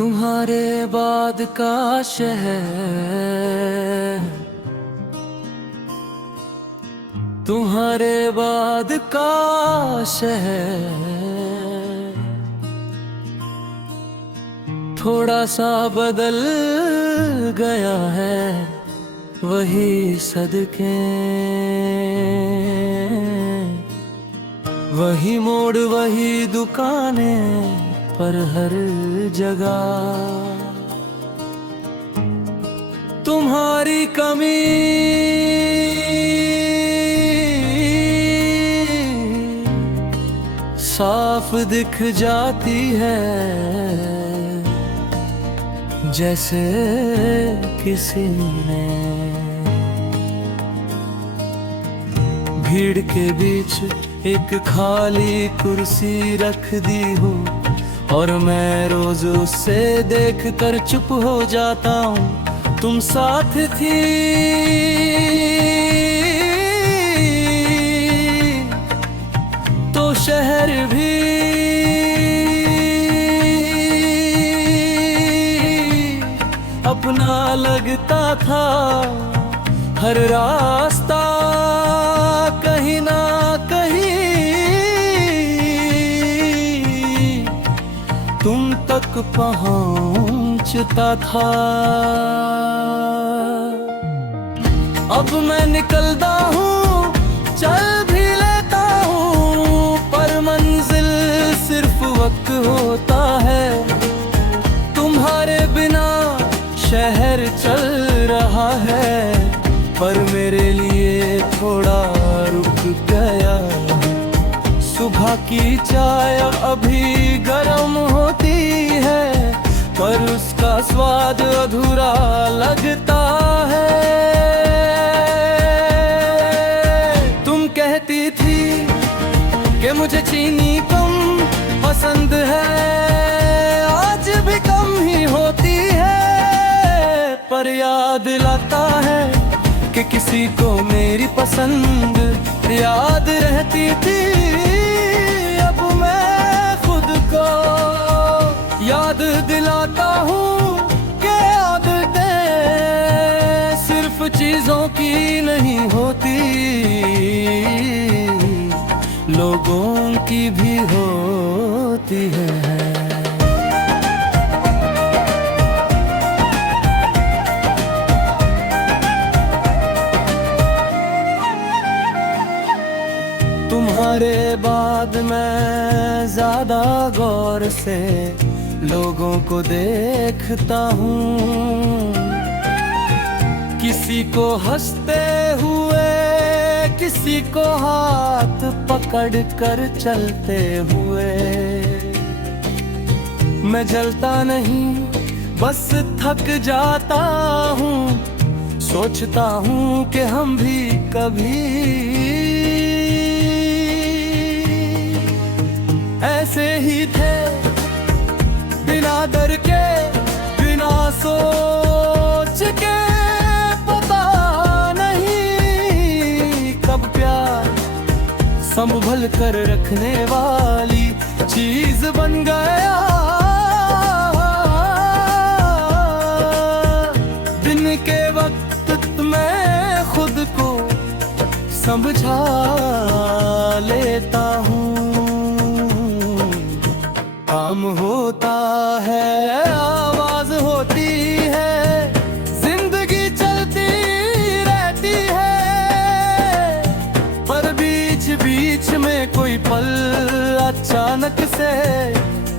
तुम्हारे बाद का शहर, तुम्हारे बाद का शहर थोड़ा सा बदल गया है, वही सदके वही मोड़ वही दुकानें, पर हर जगह तुम्हारी कमी साफ दिख जाती है, जैसे किसी ने भीड़ के बीच एक खाली कुर्सी रख दी हो, और मैं रोज उससे देखकर चुप हो जाता हूँ। तुम साथ थी तो शहर भी अपना लगता था, हर रास्ता कहीं ना तुम तक पहुंचता था। अब मैं निकलता हूँ, चल भी लेता हूँ, पर मंजिल सिर्फ वक्त होता है। तुम्हारे बिना शहर चल रहा है, पर मेरे लिए थोड़ा रुक गया। सुबह की चाय अभी गर्म होती है, पर उसका स्वाद अधूरा लगता है। तुम कहती थी कि मुझे चीनी कम पसंद है, आज भी कम ही होती है, पर याद लाता है कि किसी को मेरी पसंद याद रहती थी। याद दिलाता हूँ कि आदतें सिर्फ चीजों की नहीं होती, लोगों की भी होती है। तुम्हारे बाद मैं ज्यादा गौर से लोगों को देखता हूँ, किसी को हंसते हुए, किसी को हाथ पकड़ कर चलते हुए। मैं जलता नहीं, बस थक जाता हूँ, सोचता हूँ कि हम भी कभी ऐसे ही थे, बिना डर के, बिना सोच के। पता नहीं कब प्यार संभल कर रखने वाली चीज बन गया। दिन के वक्त मैं खुद को समझा लेता हूँ, काम होता है, आवाज होती है, जिंदगी चलती रहती है, पर बीच बीच में कोई पल अचानक से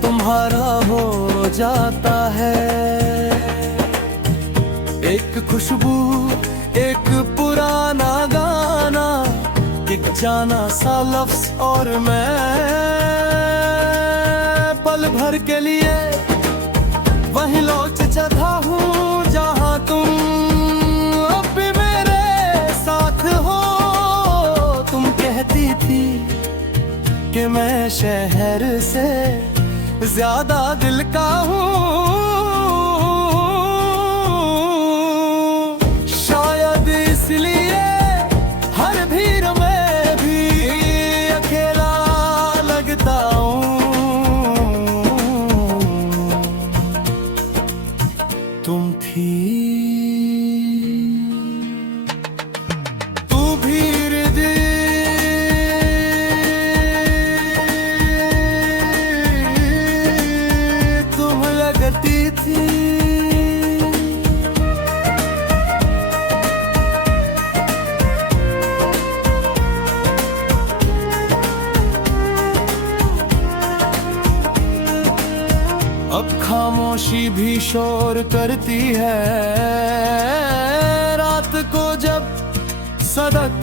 तुम्हारा हो जाता है। एक खुशबू, एक पुराना गाना, एक जाना सा लफ्ज, और मैं पल भर के लिए वहीं लौट जाता हूँ जहाँ तुम अब भी मेरे साथ हो। तुम कहती थी कि मैं शहर से ज्यादा दिल का हूँ, शायद इसलिए हर भीड़ में भी अकेला लगता हूँ। अब खामोशी भी शोर करती है, रात को जब सड़क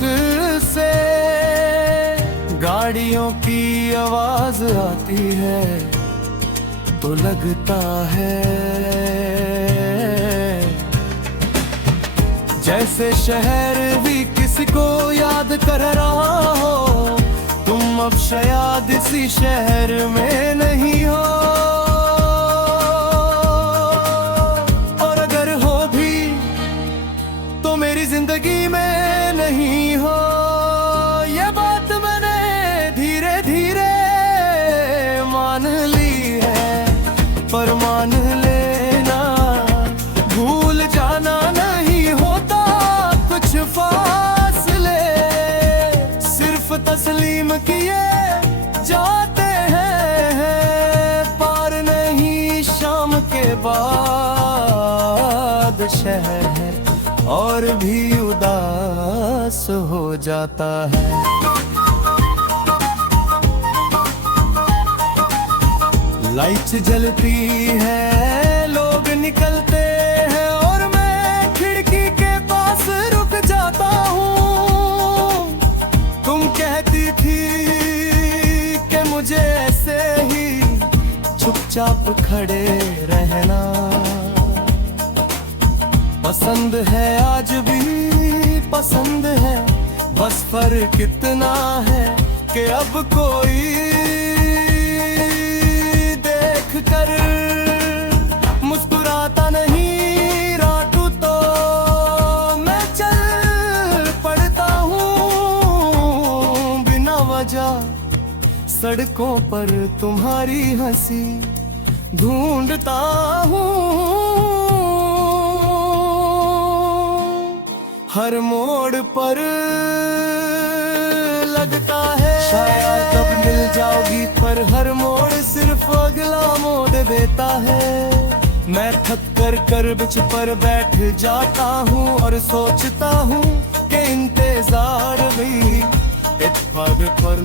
से गाड़ियों की आवाज आती है तो लगता है जैसे शहर भी किसी को याद कर रहा हो। तुम अब शायद इसी शहर में नहीं हो, और अगर हो भी तो मेरी जिंदगी में नहीं हो। ये बात मैंने धीरे धीरे मान ली है, पर मान लेना भूल जाना नहीं होता कुछ फासले सिर्फ तस्लीम किए जाते हैं, पार नहीं शाम के बाद शहर है और भी उदास हो जाता है। लाइट जलती है, लोग निकलते हैं और मैं खिड़की के पास रुक जाता हूँ। तुम कहती थी कि मुझे ऐसे ही चुपचाप खड़े रहना पसंद है, आज भी पसंद है, बस फर्क इतना है कि अब कोई कर मुस्कुराता नहीं, रातों तो मैं चल पड़ता हूँ बिना वजह सड़कों पर तुम्हारी हंसी ढूंढता हूँ। हर मोड़ पर लगता है शायद कब मिल जाओगी, पर हर मोड़ सिर्फ अगला मोड़ देता है। मैं थक कर बिच पर बैठ जाता हूँ और सोचता हूँ कि इंतजार भी इत्फाक पर